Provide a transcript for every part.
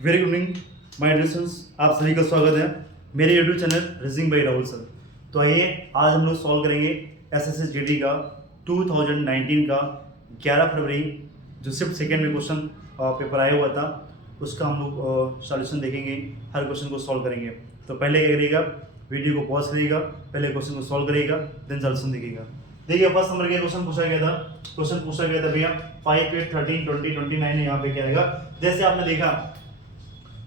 Very good evening my dear students, आप सभी का स्वागत है मेरे YouTube channel rising by Rahul sir. तो आइए आज हम लोग सॉल्व करेंगे एसएससी जीडी का 2019 का 11 फरवरी जो शिफ्ट सेकेंड में क्वेश्चन पेपर आया हुआ था उसका हम लोग सॉल्यूशन देखेंगे, हर क्वेश्चन को सॉल्व करेंगे। तो पहले क्या करिएगा, वीडियो को पॉज करिएगा, पहले क्वेश्चन को सॉल्व करिएगा, देन सॉल्यूशन देखिएगा। देखिए फर्स्ट नंबर का क्वेश्चन पूछा गया था भैया 5, 8, 13, 20, 29 यहाँ पे क्या आएगा। जैसे आपने देखा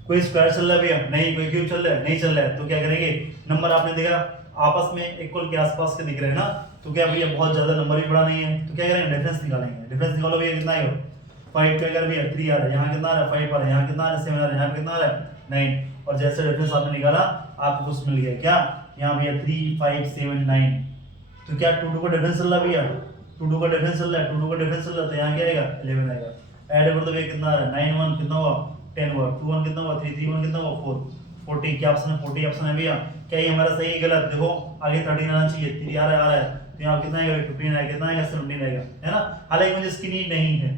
कोई स्क्वायर चल रहा है भैया, नहीं कोई क्यूब चल रहा है, नहीं चल रहा है, तो क्या करेंगे, नंबर आपने देखा आपस में इक्वल के आसपास के दिख रहे हैं ना, तो क्या भैया बहुत ज्यादा नंबर भी बड़ा नहीं है, तो क्या करेंगे डिफरेंस निकालेंगे। डिफरेंस निकालो भैया कितना आएगा 5 का, अगर भैया 3 आ रहा है, यहाँ कितना आ रहा है 5 आ रहा है, यहाँ कितना आ रहा है 7 आ रहा है, यहाँ कितना आ रहा है 9, और जैसे डिफरेंस आपने निकाला आपको कुछ मिल गया क्या, यहाँ भैया 3, 5, 7, 9, तो क्या 2 का डिफरेंस चल रहा है भैया, 2 का डिफरेंस चल रहा है, 2 का डिफरेंस चल रहा है, तो यहाँ क्या आएगा 11 आएगा। ऐड कर दो भैया कितना आ रहा है 9 1 कितना हुआ 10 हुआ, 2 1 कितना हुआ 3 3 1 कितना हुआ 4 40, क्या ऑप्शन है 40 ऑप्शन है भैया। क्या ये हमारा सही है गलत, देखो आगे 13 आना चाहिए, 3 आ रहा है तो यहाँ कितना आएगा 15 आएगा, कितना आएगा 17 आएगा, है ना। हालांकि मुझे इसकी नीड नहीं है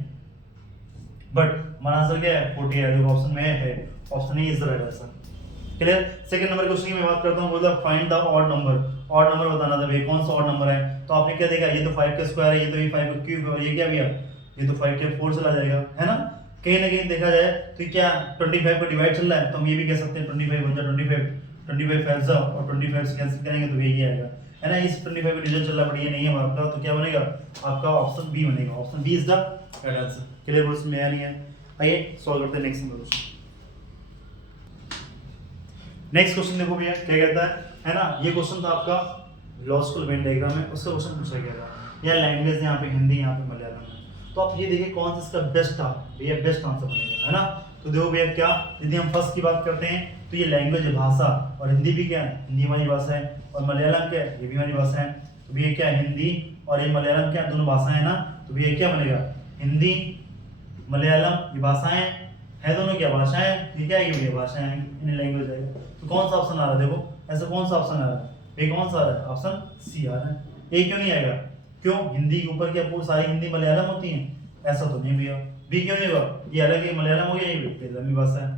बट हमारा आंसर क्या है 40 है, देखो ऑप्शन में है, option A is the right answer. Clear. Second number question की मैं बात करता हूं, बोला find the odd number. Odd number बताना था भैया, कौन सा ऑड नंबर है, तो आपने क्या देखा, ये तो 5 का स्क्वायर है, ये तो ये 5 का क्यूब है, और ये क्या भैया ये तो 5 के 4 चला जाएगा, है ना। कहीं ना कहीं देखा जाए तो क्या 25 का डिवाइड चल रहा है, तो हम ये भी कह सकते हैं 25 बन जाए 25 5 जा और 25 से कैंसिल करेंगे तो ये आएगा, है ना। इस 25 का डिवीजन चल रहा है बट ये नहीं है आपका, तो क्या बनेगा आपका ऑप्शन बी बनेगा, option B is the right answer. Clear boards में आया नहीं है। आइए सॉल्व करते हैं next number question. Next question देखो भैया क्या कहता है ना, ये क्वेश्चन था आपका लॉजिकल वेन डायग्राम है, उसका क्वेश्चन पूछा गया था। यह लैंग्वेज यहाँ पे हिंदी, यहाँ पे मलयालम है, तो आप ये देखिए कौन सा इसका बेस्ट था भैया, बेस्ट आंसर बनेगा, है ना। तो देखो भैया क्या, यदि हम फर्स्ट की बात करते हैं तो ये लैंग्वेज है भाषा, और हिंदी भी क्या है, हिंदी हमारी भाषा है, और मलयालम क्या है, ये भी हमारी भाषा है। तो भैया क्या है, हिंदी और ये मलयालम क्या दोनों भाषाएं है ना, तो भैया क्या बनेगा, हिंदी मलयालम ये भाषाएं है, दोनों क्या भाषाएं, ठीक है, ये भाषाएं इन लैंग्वेज आएगा। तो कौन सा ऑप्शन आ रहा है, देखो ऐसा कौन सा ऑप्शन आ रहा है, ये कौन सा आ रहा है, ऑप्शन सी आ रहा है। ए क्यों नहीं आएगा, क्यों, हिंदी के ऊपर क्या पूरी सारी हिंदी मलयालम होती है, ऐसा तो नहीं भैया। बी क्यों नहीं होगा, ये अलग है मलयालम हो गया, ये लंबी भाषा है।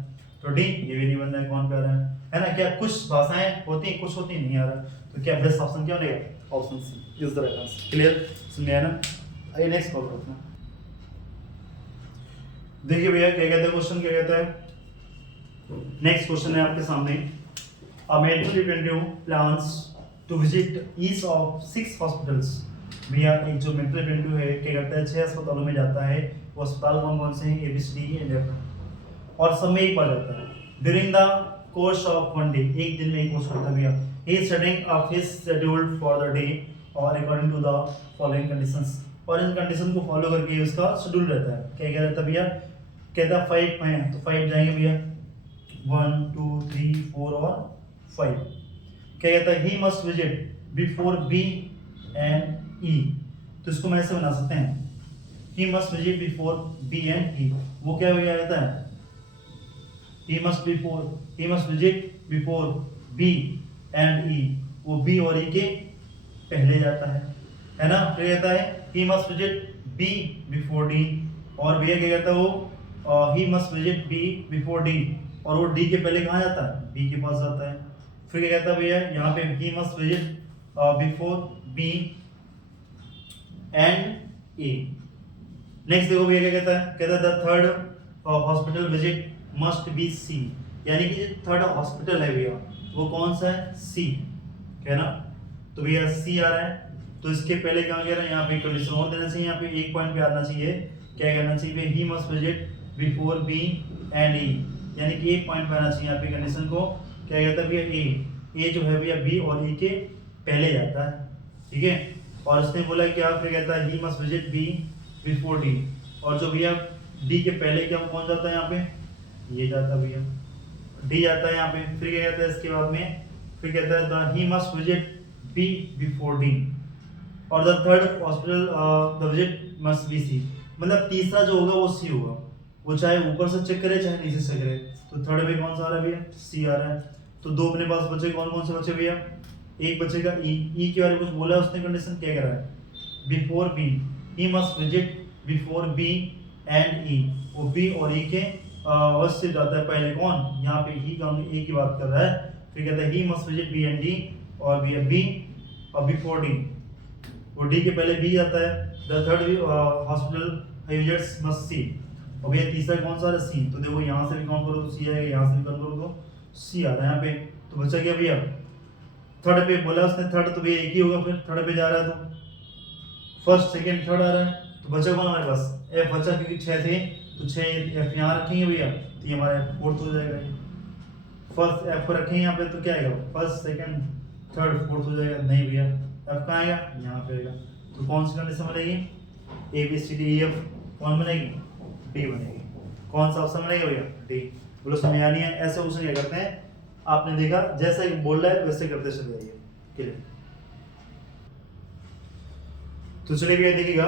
तो डी ये भी नहीं बन रहा है, कौन कह रहा है ना। क्या कुछ भाषाएं होती हैं कुछ होती नहीं आ रहा, तो क्या बेस्ट ऑप्शन क्या बनेगा, option C is the right answer. Clear, सुन लिया ना। आइए नेक्स्ट कॉल करते हैं। देखिए भैया क्या कहते हैं क्वेश्चन, क्या कहता है, नेक्स्ट क्वेश्चन है आपके सामने। A medical representative plans to visit each of 6 hospitals। भैया एक जो मेडिकल रिप्रेजेंटेटिव है क्या करता है 6 अस्पतालों में जाता है, वो अस्पताल कौन कौन से हैं, ABCD एंड F, और सब में एक बार जाता है। During the course of 1 day, एक दिन में एक कोर्स होता है भैया। He is setting up his schedule for the day और according to the following conditions, और इन कंडीशन को फॉलो करके उसका शेड्यूल रहता है। क्या क्या रहता है भैया, कहता है 5 हैं तो 5 जाएंगे भैया, 1 2 3 4 और 5। क्या कहता है, he must visit before B and E, तो इसको मैं ऐसे बना सकते हैं, he must visit before B and E. वो क्या हो जाता है, he must visit before B and E, वो बी और ई के पहले जाता है ना। फिर कहता है he must visit B before D, और भैया क्या कहता है वो he must visit B before D, और वो डी के पहले कहाँ जाता है, बी के पास जाता है। फिर क्या कहता है भैया यहाँ पे he must visit before B and A. Next देखो भैया क्या कहता है, कहता है the third hospital visit must be C, यानी कि थर्ड हॉस्पिटल है भैया वो कौन सा है, सी, है ना। तो भैया सी आ रहा है, तो इसके पहले क्या कह रहा है, यहाँ पे कंडीशन और देना चाहिए, यहाँ पे एक पॉइंट पे आना चाहिए, क्या करना चाहिए, he must visit before B and E, यानी कि एक पॉइंट पे आना चाहिए यहाँ पे कंडीशन को। क्या कहता है भैया ए जो है भैया बी और ई के पहले जाता है, ठीक है। और इसने बोला क्या, फिर कहता है he must visit B before D, और जो भैया डी के पहले क्या कौन जाता है यहाँ पे, ये जाता है भैया, डी जाता है यहाँ पे। फिर क्या कहता है इसके बाद में, फिर कहता है the he must visit B before D, और the third hospital the visit must be C, मतलब तीसरा जो होगा वो सी होगा, वो चाहे ऊपर से चेक करे चाहे नीचे से करे। तो थर्ड में कौन सा आ रहा है भैया, सी आ रहा है। तो दो अपने पास बचे, कौन कौन से बचे भैया, एक बचेगा ई, ई के बारे में कुछ बोला है उसने, कंडीशन क्या कह रहा है, before B, he must visit before B and E, वो बी और ई के अवश्य जाता है पहले कौन, यहाँ पे ही का ए की बात कर रहा है, फिर कहता है he must visit B and D, और बी और बिफोर डी, वो डी के पहले बी आता है। The third hospital visits must C, और भैया तीसरा कौन सा है सी, तो देखो यहाँ से भी काउंट करो तो सी आएगा, यहाँ से भी काउंट करो तो सी आ रहा है यहाँ पे, तो बचा क्या भैया थर्ड पे बोला उसने, थर्ड तो भैया एक ही होगा, फिर थर्ड पे जा रहा है तो फर्स्ट सेकंड थर्ड आ रहा है, तो बचा कौन हमारे पास एफ बचा, क्योंकि 6 थे तो 6 एफ यहाँ रखेंगे भैया, तो ये हमारा फोर्थ हो जाएगा, फर्स्ट एफ को रखेंगे यहाँ पे तो क्या आएगा फर्स्ट सेकंड थर्ड फोर्थ हो जाएगा, नहीं भैया एफ कहाँ आएगा यहाँ पे आएगा, तो कौन सी कंडीशन बनेगी A B C D E F, कौन बनेगी डी बनेगी, कौन सा ऑप्शन बनेगा भैया डी। बोलो समझ आ नहीं है, ऐसे क्वेश्चन क्या करते हैं, आपने देखा जैसे बोल रहा है वैसे करते चले जाइए, क्लियर। तो चलिए भैया देखिएगा,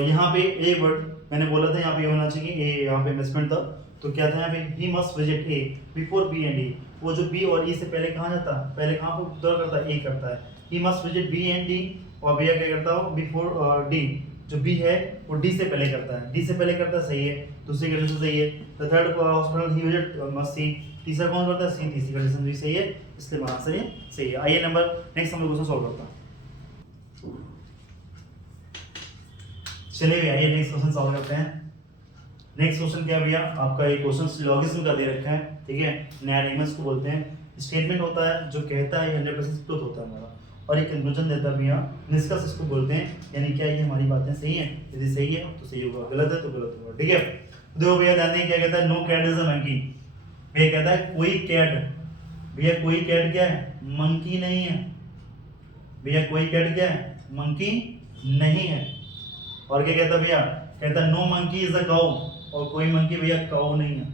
यहाँ पे ए वर्ड मैंने बोला था यहाँ पे होना चाहिए, ए यहाँ पे मिसप्रिंट था, तो क्या था यहाँ पे he must visit A before B and D, वो जो बी और ई से पहले कहाँ जाता है, पहले कहाँ पर दौरा करता है, ए करता है, he must visit B and D, और भैया क्या करता हो बिफोर डी, जो बी है वो डी से पहले करता है, डी से पहले करता है सही है, दूसरी कंडीशन सही है। The third hospital he visit must see, तीसरा कौन करता है सी, तीसरी कंडीशन भी सही है, इसलिए वहां से सही है। आइए नंबर नेक्स्ट हम लोग क्वेश्चन सॉल्व करते हैं। चलिए भैया आइए नेक्स्ट क्वेश्चन सॉल्व करते हैं। नेक्स्ट क्वेश्चन क्या भैया आपका ये क्वेश्चन लॉगिज्म का दे रखा है, ठीक है, नया को बोलते हैं। स्टेटमेंट होता है जो कहता है 100% ट्रुथ होता है हमारा, और एक कंक्लूजन देता है भैया निष्कर्ष इसको बोलते हैं, यानी क्या ये हमारी बातें सही हैं, यदि सही है तो सही होगा, गलत है तो गलत होगा, ठीक है। देखो भैया ध्यान दें क्या कहता है, no cat is a monkey, भैया कहता है कोई कैट, भैया कोई कैट क्या है मंकी नहीं है, भैया कोई कैट क्या है मंकी नहीं है। और क्या कहता है भैया, कहता है no monkey is a cow, और कोई मंकी भैया काऊ नहीं है।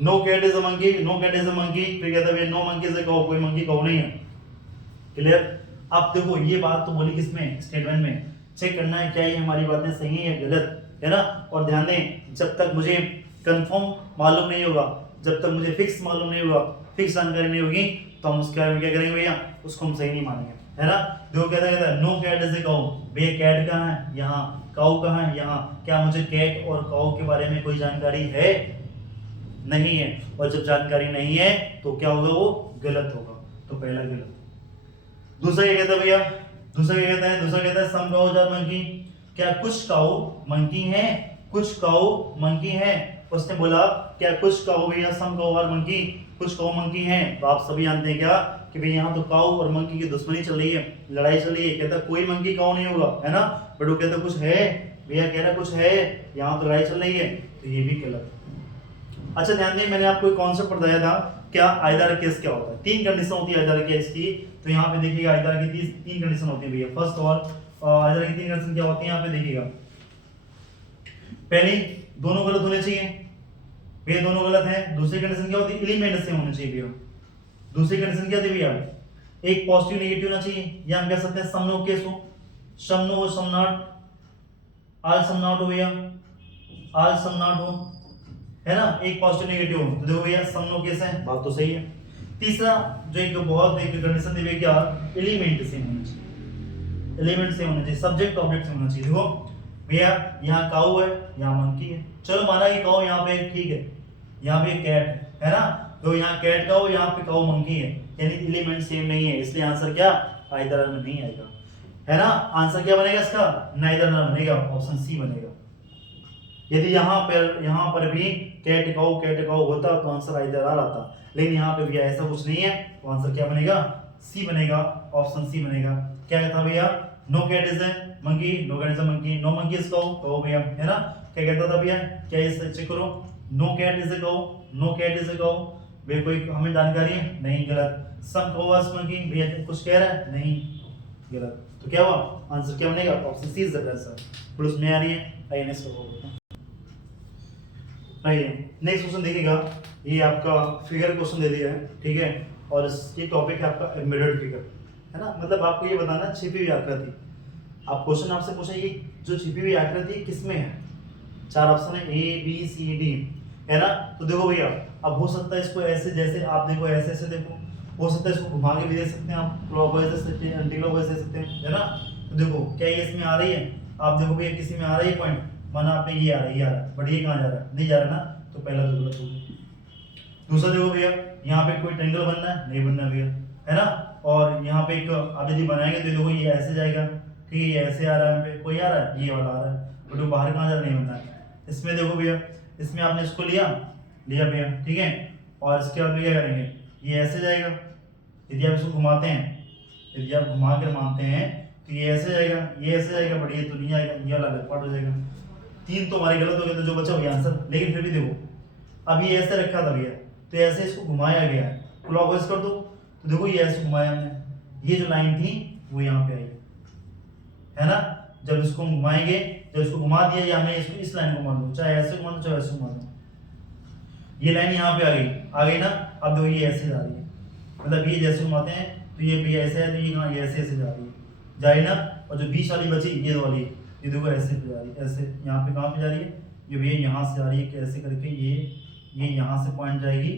No cat is a monkey, no cat is a monkey, फिर कहता है no monkey is a cow, कोई मंकी काऊ नहीं है, क्लियर। अब देखो ये बात तो बोली किसमें, स्टेटमेंट में, चेक करना है क्या ये हमारी बातें सही है या गलत है ना। और ध्यान दें जब तक मुझे कंफर्म मालूम नहीं होगा, जब तक मुझे फिक्स मालूम नहीं होगा, फिक्स जानकारी नहीं होगी, तो हम उसके बारे में क्या करेंगे भैया, उसको हम सही नहीं मानेंगे, है ना। देखो कहता है नो कैट इज अ काऊ, भैया कैट कहाँ है यहाँ, काऊ कहाँ है यहाँ, क्या मुझे कैट और काऊ के बारे में कोई जानकारी है, नहीं है, और जब जानकारी नहीं है तो क्या होगा वो गलत होगा, तो पहला गलत। दूसरा क्या कहता है भैया, दूसरा क्या कहता है, दूसरा कहता है सम काउज आर मंकी, क्या कुछ काऊ मंकी हैं, कुछ काऊ मंकी हैं। उसने बोला क्या कुछ काऊ भैया सम काऊ आर मंकी, कुछ काऊ मंकी हैं, तो आप सभी जानते हैं क्या कि भाई यहाँ तो काऊ और मंकी की दुश्मनी चल रही है, लड़ाई चल रही है। कहता कोई मंकी काऊ नहीं होगा, है ना, बट वो कहता कुछ है, भैया कह रहा कुछ है, यहाँ तो लड़ाई चल रही है, तो ये भी गलत। अच्छा ध्यान दें मैंने आपको एक कॉन्सेप्ट बताया था, क्या आइदर केस क्या होता है, तीन कंडीशन होती है आइदर केस की। तो यहाँ पे देखिएगा आइदर की तीन कंडीशन होती है भैया। फर्स्ट ऑल आइदर की तीन कंडीशन क्या होती है, यहाँ पे देखिएगा, पहली दोनों गलत होने चाहिए, भैया दोनों गलत है। दूसरी कंडीशन क्या होती है, एलिमेंट से होने चाहिए भैया। दूसरी कंडीशन क्या थी भैया, एक पॉजिटिव नेगेटिव होना चाहिए, या हम कह सकते हैं सम नो केस हो, some no some not, all some not हो भैया, ऑल सम नॉट हो, है ना, एक पॉजिटिव नेगेटिव हो। तो देखो भैया सम नो केस है, बात तो सही है। तीसरा जो एक बहुत एक कंडीशन थी क्या, एलिमेंट से होना चाहिए, एलिमेंट से होना चाहिए, सब्जेक्ट ऑब्जेक्ट से होना चाहिए। देखो भैया यहाँ काऊ है, यहाँ मंकी है, चलो माना कि काऊ यहाँ पे ठीक है, यहाँ पे कैट है ना, तो यहाँ कैट काऊ, यहाँ पे काऊ मंकी है, यानी एलिमेंट सेम नहीं है, इसलिए आंसर क्या आइदर में नहीं आएगा, है ना। आंसर क्या बनेगा इसका, नाइदर बनेगा, ऑप्शन सी बनेगा। यदि यहाँ पर भी कैट काऊ होता तो आंसर आइदर आ रहा था, लेकिन यहाँ पे भैया ऐसा कुछ नहीं है, तो आंसर क्या बनेगा, सी बनेगा, ऑप्शन सी बनेगा। क्या कहता भैया, no cat is a monkey, no cat is a monkey, no monkey is cow, cow भैया, है ना। क्या कहता था भैया, क्या ये चेक करो, no cat is a cow, no cat is a cow, भैया कोई हमें जानकारी है, नहीं, गलत। सम काऊ आर मंकी, भैया कुछ कह रहा है, नहीं, गलत। तो क्या हुआ, आंसर क्या बनेगा, option C is the answer. Plus में आ रही है, आइए नेक्स्ट क्वेश्चन। नेक्स्ट क्वेश्चन देखिएगा, ये आपका फिगर क्वेश्चन दे दिया है, ठीक है, और ये टॉपिक है आपका एम्बेडेड फिगर, है ना। मतलब आपको ये बताना छिपी हुई आकृति, आप क्वेश्चन आपसे पूछेगी जो छिपी हुई आकृति किस में है, चार ऑप्शन है ए बी सी डी, है ना। तो देखो भैया अब हो सकता है इसको ऐसे, जैसे आप देखो ऐसे ऐसे देखो, हो सकता है इसको घुमा के भी दे सकते हैं आप, क्लॉकवाइज दे सकते हैं, एंटी क्लॉकवाइज दे सकते हैं, है ना। तो देखो क्या ये इसमें आ रही है, आप देखो भैया किसी में आ रही है पॉइंट, माना आपने ये आ रहा है, ये आ रहा है, बट ये कहाँ जा रहा है, नहीं जा रहा ना, तो पहला तो गलत हो गया। दूसरा देखो भैया, यहाँ पे कोई ट्रायंगल बनना है, नहीं बनना भैया, है ना। और यहाँ पे एक अब यदि बनाएंगे तो देखो ये ऐसे जाएगा, ठीक है, ये ऐसे आ रहा है, यहाँ पे कोई आ रहा है, ये वाला आ रहा है, बट वो बाहर कहाँ जा रहा है, नहीं बनना है। इसमें देखो भैया, इसमें आपने इसको लिया लिया भैया, ठीक है, और इसके बाद में क्या करेंगे, ये ऐसे जाएगा, यदि आप इसको घुमाते हैं, यदि आप घुमा कर मानते हैं तो ये ऐसे जाएगा, ये ऐसे जाएगा, बट ये तो नहीं आएगा, ये वाला अलग पार्ट हो जाएगा। तीन तो हमारे गलत हो गए, तो जो बचा हो गया आंसर। लेकिन फिर भी देखो, अब ये ऐसे रखा था भैया, तो ऐसे इसको घुमाया गया है, क्लॉकवाइज कर दो, तो देखो ये ऐसे घुमाया हमने, ये जो लाइन थी वो यहाँ पे आई, है ना। जब इसको हम घुमाएंगे, जब इसको घुमा दिया, या हमें इसको इस लाइन को घुमा दो, चाहे ऐसे घुमा दो चाहे ऐसे घुमा दो, ये लाइन यहाँ पे आ गई ना। अब देखो ये ऐसे जा रही है, मतलब ये जैसे घुमाते हैं तो ये भी ऐसे है, तो ये कहाँ, ये ऐसे ऐसे जा रही है ना। और जो बीच वाली बची ये वाली, ये देखो ऐसे पे जा रही है, ऐसे यहाँ पे कहाँ पे जा रही है, ये भैया यहाँ से जा रही है, कैसे करके ये यहाँ से पॉइंट जाएगी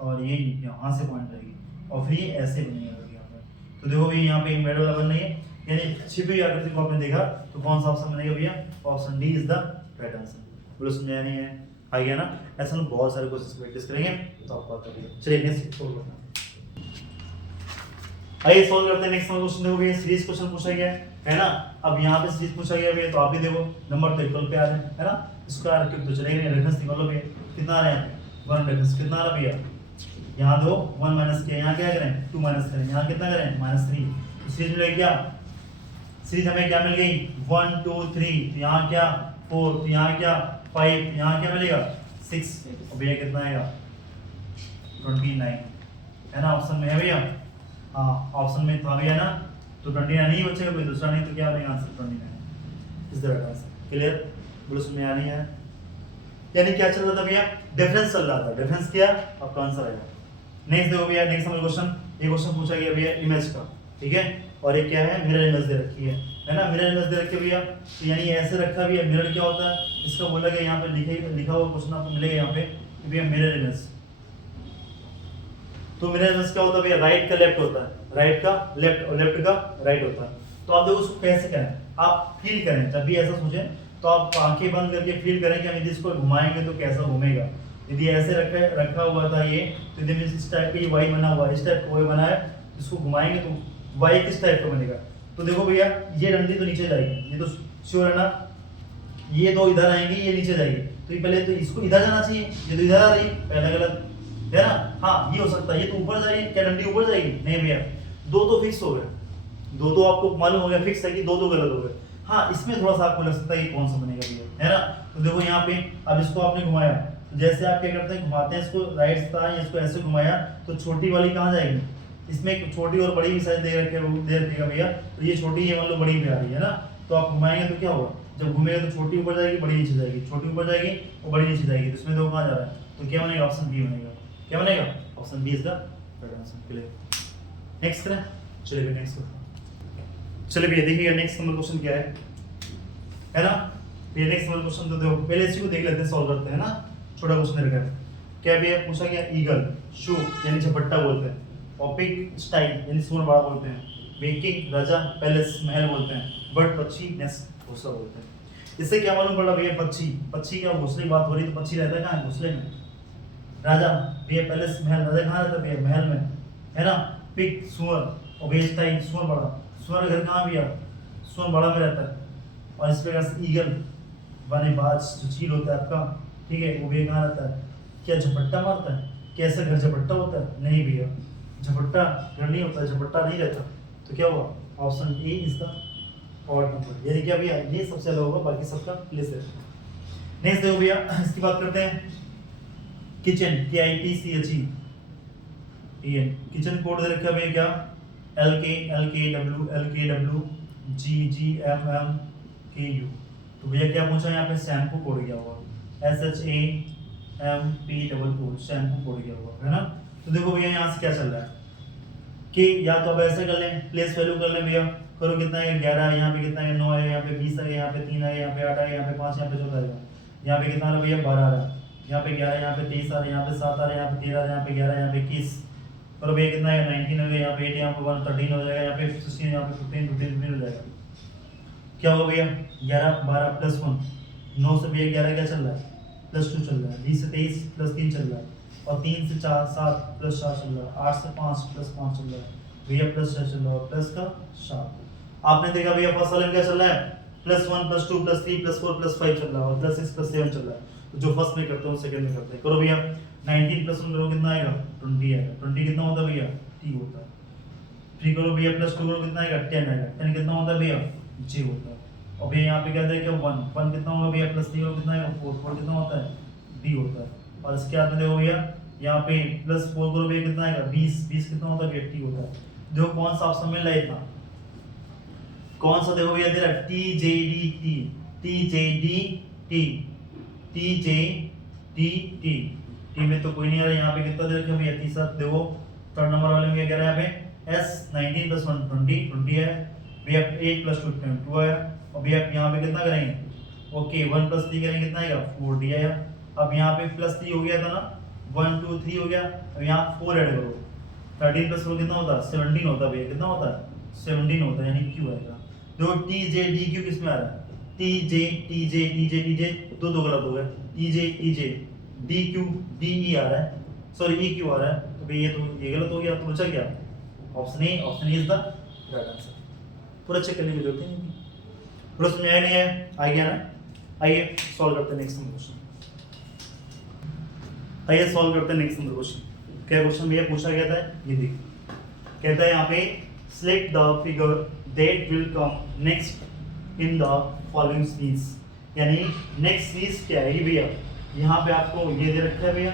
और ये यहाँ से पॉइंट जाएगी, और फिर ये ऐसे बनेगा यहाँ पे। तो देखो भैया यहाँ पे एक मेड वाला बन रही है, यानी छिपी हुई आकृति को आपने देखा, तो कौन सा ऑप्शन बनेगा भैया, option D is the right answer. बोलो समझा नहीं है, आ गया ना। ऐसा हम बहुत सारे क्वेश्चन प्रैक्टिस करेंगे तो आपको आता है। चलिए नेक्स्ट सॉल्व करना, आइए सॉल्व करते हैं। नेक्स्ट क्वेश्चन देखो भैया, सीरीज क्वेश्चन पूछा गया है ना। अब यहाँ पे सीरीज पूछा गया भैया, तो आप भी देखो नंबर तो इक्वल पे आ रहे हैं, है ना, स्क्वायर क्यूब तो चलेगा नहीं, रेफरेंस निकाल लो भैया, कितना आ रहा है, 1 रेफरेंस कितना आ रहा भैया, यहाँ दो 1 माइनस किया, यहाँ क्या करें 2 माइनस करें, यहाँ कितना करें -3, तो सीरीज मिलेगी क्या, सीरीज हमें क्या मिल गई 1 2 3, तो यहाँ क्या 4, तो यहाँ क्या 5, तो यहाँ क्या मिलेगा 6, और भैया कितना आएगा 29, है ना, ऑप्शन में है भैया, हाँ ऑप्शन में था भैया ना, तो 29 नहीं बचेगा, कोई दूसरा नहीं, तो क्या बनेगा answer 29 is the right answer. Clear, बोलो समझ में नहीं है। यानी क्या चल रहा था भैया, डिफरेंस चल रहा था, डिफरेंस किया आपका आंसर आएगा। नेक्स्ट देखो भैया, नेक्स्ट हमारा क्वेश्चन, ये क्वेश्चन पूछा गया भैया इमेज का, ठीक है, और ये क्या है, मिरर इमेज दे रखी है ना, मिरर इमेज दे रखी है भैया, तो यानी ऐसे रखा भी है। मिरर क्या होता है, इसका बोला गया यहाँ पे लिखा हुआ क्वेश्चन आपको मिलेगा यहाँ पे कि भैया मिरर इमेज, तो मिरर इमेज क्या होता है भैया, राइट का लेफ्ट होता है, राइट का लेफ्ट और लेफ्ट का राइट होता है। तो आप देखो उसको कैसे करें, आप फील करें, जब भी ऐसा सोचें तो आप आंखें बंद करके फील करें कि हम यदि इसको घुमाएंगे तो कैसा घूमेगा। यदि ऐसे रखा हुआ था ये, तो यदि इस टाइप का ये वाई बना हुआ है, इस टाइप का वाई बना है, इसको घुमाएंगे तो वाई किस टाइप का बनेगा। तो देखो भैया, ये डंडी तो नीचे जाएगी, ये तो श्योर है ना, ये दो इधर आएंगे, ये नीचे जाएगी, तो ये पहले तो इसको इधर जाना चाहिए, ये तो इधर आ रही, पहला गलत है ना। हाँ ये हो सकता है, ये तो ऊपर जाएगी, क्या डंडी ऊपर जाएगी, नहीं भैया, दो तो फिक्स हो गए, दो आपको मालूम हो गया फिक्स है कि दो गलत हो गए। हाँ इसमें थोड़ा सा आपको लग सकता है कि कौन सा बनेगा भैया, है ना। तो देखो यहाँ पे अब इसको आपने घुमाया, तो जैसे आप क्या करते हैं, घुमाते हैं इसको राइट था, इसको ऐसे घुमाया तो छोटी वाली कहाँ जाएगी, इसमें एक छोटी और बड़ी भी साइज दे रखेगा भैया, तो ये छोटी ये मान लो बड़ी पे आ रही है ना, तो आप घुमाएंगे तो क्या होगा, जब घूमेगा तो छोटी ऊपर जाएगी बड़ी नीचे जाएगी, छोटी ऊपर जाएगी और बड़ी नीचे जाएगी, तो इसमें दो कहाँ जा रहा है, तो क्या बनेगा, ऑप्शन बी बनेगा। क्या बनेगा, option B is the right answer. Clear, next करें, चलिए नेक्स्ट चलिए भैया देखिएगा नेक्स्ट नंबर क्वेश्चन क्या है ना। ये नेक्स्ट नंबर क्वेश्चन तो देखो, पहले इसी को देख लेते हैं, सॉल्व करते हैं ना। छोटा क्वेश्चन रखा है, क्या भैया पूछा गया, ईगल शू यानी झपट्टा बोलते हैं, ऑपिक स्टाइल यानी सुर बड़ा बोलते हैं, बेकिंग राजा पैलेस महल बोलते हैं, बर्ड पक्षी नेस्ट घोंसला बोलते हैं। इससे क्या मालूम पड़ा भैया, पक्षी क्या घोंसले की बात हो रही, तो पक्षी रहता है कहाँ, घोंसले में। राजा भैया पैलेस महल, राजा कहाँ रहता है भैया, महल में, है ना। पिग सुअर, और भैया स्टाइल सुअर बड़ा, सुअर घर कहाँ भैया, सुअर बड़ा में रहता है। और इस प्रकार से ईगल वाले बाज जो चील होता है आपका, ठीक है, वो भी कहाँ रहता है, क्या झपट्टा मारता है, कैसा घर झपट्टा होता है, नहीं भैया झपट्टा घर नहीं होता, झपट्टा नहीं रहता, तो क्या हुआ, option A is the odd number, यानी क्या भैया ये सबसे अलग होगा, बाकी सबका प्लेस है। नेक्स्ट देखो भैया, इसकी बात करते हैं, किचन KITCHE, किचन कोड दे रखा है भैया क्या, LKW GGMMKU। तो भैया क्या पूछा यहाँ पे, शैम्पू कोड गया हुआ, SHAMPO शैम्पू कोड गया हुआ है ना। तो देखो भैया यहाँ से क्या चल रहा है कि या तो अब ऐसे कर लें, प्लेस वैल्यू कर लें भैया, करो कितना है 11, यहाँ पे कितना है 9 है, यहाँ पे 20 है, यहाँ पे 3 है, यहाँ पे 8 है, यहाँ पे 5, यहाँ पे 14 है, यहाँ पे कितना है भैया 12 आ रहा है, यहाँ पे 11, यहाँ पे 23 आ रहा है, यहाँ पे 7 आ रहा है, यहाँ पे 13 आ रहा है, यहाँ पे 11, यहाँ पे 21, करो भैया कितना है 19 हो गया, यहाँ पे 8, यहाँ पे 1 13 हो जाएगा, यहाँ पे 16, यहाँ पे 15 हो जाएगा। क्या होगा भैया 11 12 + 1 9 से भैया 11 क्या चल रहा है +2 चल रहा है, 20 से 23 +3 चल रहा है, और 3 से 4 7 +4 चल रहा है, 8 से 5 +5 चल रहा है भैया, +6 चल रहा है, प्लस का 7। आपने देखा भैया फर्स्ट वाले में क्या चल रहा है +1 +2 +3 +4 +5 चल रहा है, और +6 +7 चल रहा है। तो जो फर्स्ट में करते हैं सेकंड में करते हैं। करो भैया 19 + 1 करो कितना आएगा 20 आएगा। 20 कितना होता है भैया t होता है। फिर करो भैया +2 करो कितना आएगा 10 आएगा। 10 कितना होता है भैया j होता है। और भैया यहाँ पे क्या देखिए 1 कितना होगा भैया +3 करो कितना आएगा 4 कितना होता है b होता है। और इसके बाद में देखो भैया यहाँ पे +4 करो भैया कितना आएगा 20 कितना होता है भैया t होता है। देखो कौन सा ऑप्शन मिल रहा है इतना, कौन सा देखो भैया दे रहा है टी में तो कोई नहीं आ रहा। यहाँ पे कितना दे रखा भैया तीसरा देखो थर्ड नंबर वाले में क्या कह रहा है यहाँ पे s 19 + 1 20 है भैया, 8 + 2 2 आया। और भैया यहाँ पे कितना करेंगे ओके 1 + 3 करेंगे कितना आएगा 4 d आया। अब यहाँ पे +3 हो गया था ना 1 2 3 हो गया। अब यहाँ 4 ऐड करो 13 + 4 कितना होता है 17 होता है भैया, कितना होता है 17 होता है, यानी q आएगा। देखो t j d q किस में आ रहा है t j दो गलत हो गए, t j d q d e आ रहा है, सॉरी e q आ रहा है। तो भैया ये गलत हो गया, तो बचा क्या option A is the right answer. पूरा चेक करने की जरूरत नहीं है, पूरा समझ आया नहीं है, आ गया ना। आइए सॉल्व करते हैं नेक्स्ट नंबर क्वेश्चन। आइए सॉल्व करते हैं नेक्स्ट नंबर क्वेश्चन। क्या क्वेश्चन भैया पूछा गया था ये देखिए, कहता है यहाँ पे select the figure that will come next in the following series, यानी नेक्स्ट सीरीज क्या है भैया। यहाँ पे आपको ये दे रखा है भैया,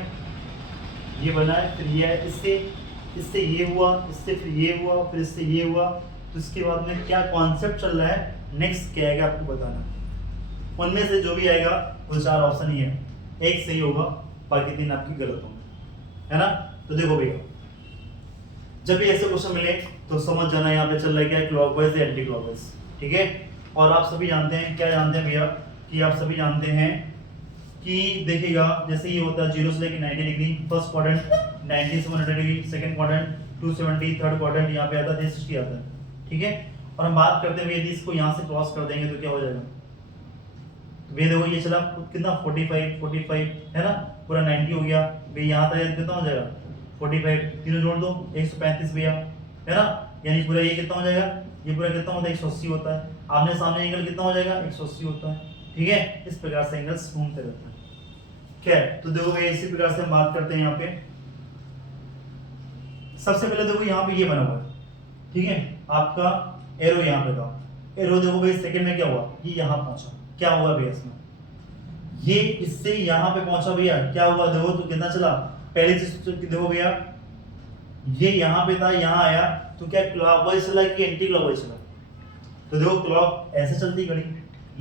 ये बना है, फिर ये है, इससे ये हुआ, इससे फिर ये हुआ, फिर इससे ये हुआ। तो इसके बाद में क्या कॉन्सेप्ट चल रहा है, नेक्स्ट क्या आएगा आपको बताना। उनमें से जो भी आएगा वो 4 ऑप्शन ही है, एक सही होगा बाकी 3 आपकी गलत होंगे, है ना। तो देखो भैया जब भी ऐसे क्वेश्चन मिले तो समझ जाना यहाँ पे चल रहा है क्या क्लॉकवाइज या एंटी क्लॉकवाइज, ठीक है। और आप सभी जानते हैं, क्या जानते हैं भैया कि आप सभी जानते हैं कि देखिएगा जैसे ये होता है 0 से लेकर 90 डिग्री, फर्स्ट क्वाड्रेंट 90 से 180 degree, second quadrant 270, third quadrant यहाँ पे आता है 360 आता है, ठीक है। और हम बात करते हैं यदि इसको यहाँ से क्रॉस कर देंगे तो क्या हो जाएगा, तो ये देखो ये चला कितना 45 है ना, पूरा 90 हो गया भैया, यहाँ तक कितना हो जाएगा 45, तीनों जोड़ दो 135 भैया, है ना। यानी पूरा ये कितना हो जाएगा, ये पूरा कितना होता है 180 होता है। आमने सामने एंगल कितना हो जाएगा 180 होता है, ठीक है। इस प्रकार से एंगल्स घूमते रहते हैं, क्या है। तो देखो भैया इसी प्रकार से हम बात करते हैं यहाँ पे। सबसे पहले देखो यहाँ पे ये बना हुआ है, ठीक है, आपका एरो यहाँ पे था, एरो देखो भाई सेकंड में क्या हुआ, ये यहाँ पहुंचा, क्या हुआ भैया इसमें, ये इससे यहाँ पे पहुंचा भैया, क्या हुआ देखो तो कितना चला। पहले चीज देखो भैया ये यहाँ पे था, यहाँ आया तो क्या क्लॉकवाइज चला कि एंटी क्लॉकवाइज चला, तो देखो क्लॉक ऐसे चलती घड़ी,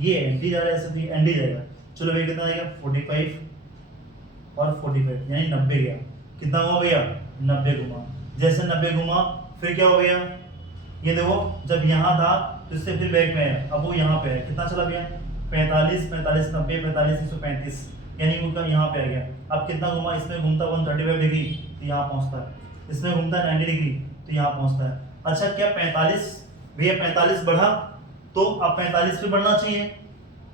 ये एंटी जा रहा है ऐसे एंटी जाएगा। चलो भैया कितना आएगा 45 और 45 यानी 90 गया, कितना हुआ भैया 90 घुमा। जैसे 90 घुमा फिर क्या हो गया, ये देखो जब यहाँ था तो इससे फिर बैक में आया, अब वो यहाँ पे है, कितना चला भैया 45 45 90 45 135, यानी उनका यहाँ पे आ गया। अब कितना घुमा, इसमें घूमता 135 डिग्री तो यहाँ पहुँचता है, इसमें घूमता है 90 डिग्री तो यहाँ पहुँचता है। अच्छा क्या 45 भैया 45 बढ़ा तो अब 45 पे बढ़ना चाहिए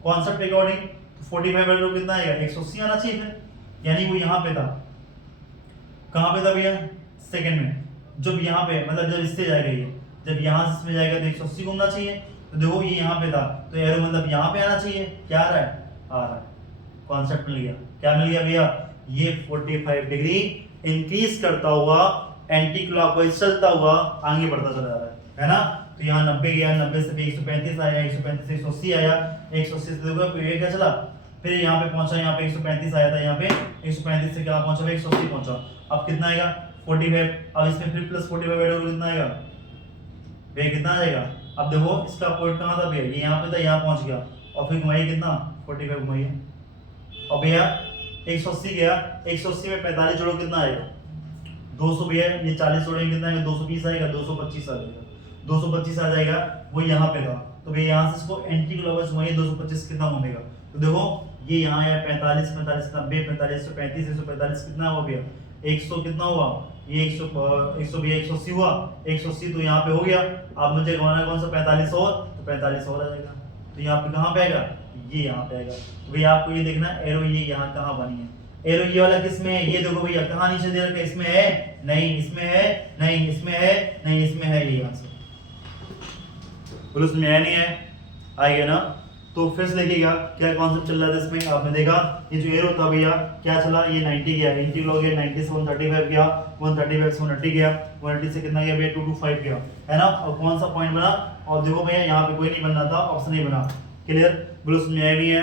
कॉन्सेप्ट के अकॉर्डिंग, तो 45 बढ़ कितना आएगा 180 आना चाहिए फिर, यानी वो यहाँ पे था, कहाँ पे था भैया सेकंड में। जब यहाँ पे मतलब जब इससे जाएगा ये, जब यहाँ से इसमें जाएगा तो 180 घूमना चाहिए, तो देखो ये यहाँ पे था तो एरो मतलब यहाँ पे आना चाहिए, क्या आ रहा है आ रहा है, कॉन्सेप्ट मिल गया। क्या मिल गया भैया, ये 45 डिग्री इंक्रीज करता हुआ एंटी क्लॉकवाइज चलता हुआ आगे बढ़ता चला जा रहा है ना। तो यहाँ 90 गया, 90 से 135 आया, 135 से 180 आया, 180 से देखो ये क्या चला, फिर यहाँ पे पहुंचा, यहाँ पे 135 आया था, यहाँ पे 135 से क्या पहुंचा 180 पहुंचा। अब कितना आएगा 45, अब इसमें फिर प्लस 45 ऐड होगा, कितना आएगा भैया कितना आ जाएगा। अब देखो इसका पॉइंट कहाँ था भैया, ये यहाँ पे था, यहाँ पहुंच गया और फिर घुमाइए कितना 45 घुमाइए, और भैया 180 गया, 180 में 45 जोड़ो कितना आएगा 200 भैया, ये 40 जोड़ेंगे कितना आएगा 220 आएगा, 225 आ जाएगा, 225 आ जाएगा, वो यहाँ पे था। तो भैया यहाँ से इसको एंटी क्लॉकवाइज घुमाइए, 225 कितना घूमेगा, तो देखो ये यहाँ आया 45 45 90 45 135 145 कितना हुआ भैया 100 कितना हुआ, ये 100 भैया 180 हुआ, 180 तो यहाँ पे हो गया। अब मुझे घुमाना कौन सा 45 और, तो 45 और आ जाएगा, तो यहाँ पे कहाँ पे आएगा ये यहाँ पे आएगा। तो भैया आपको ये देखना एरो ये यहाँ कहाँ बनी है, एरो ये वाला किसमें है, ये देखो भैया कहाँ नीचे दे रखा है, इसमें है नहीं, इसमें है नहीं, इसमें है नहीं, इसमें है, ये आंसर बोलो इसमें है नहीं है, आएगा ना। तो फिर से देखिएगा क्या कॉन्सेप्ट चल रहा था इसमें, आपने देखा ये जो एरो था भैया क्या चला, ये 90 गया, इंटीग्रल हो गया 90 से 135 गया, 135 से 180 गया, 180 से कितना गया भैया 225 गया, है ना। और कौन सा पॉइंट बना, और देखो भैया यहाँ पे कोई नहीं बनना था, ऑप्शन नहीं बना, क्लियर, बोलो इसमें है नहीं है,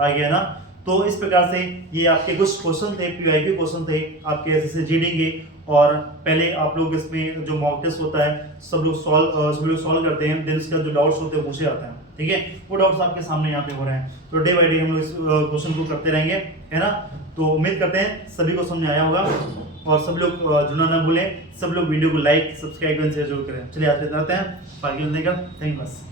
आ गया ना। तो इस प्रकार से ये आपके कुछ क्वेश्चन थे, पीवाईक्यू क्वेश्चन थे आपके ऐसे जीडी के। और पहले आप लोग इसमें जो मॉक टेस्ट होता है सब लोग सॉल्व करते हैं, देन उसके बाद जो डाउट्स होते हैं पूछे जाते हैं, ठीक है, वो डाउट्स आपके सामने यहाँ पे हो रहे हैं। तो डे बाई डे हम लोग इस क्वेश्चन को करते रहेंगे, है ना। तो उम्मीद करते हैं सभी को समझ आया होगा, और सब लोग जुड़ना ना भूलें, सब लोग वीडियो को लाइक सब्सक्राइब एंड शेयर जरूर करें। चलिए आज के इतना रहते हैं, बाकी थैंक यू बस।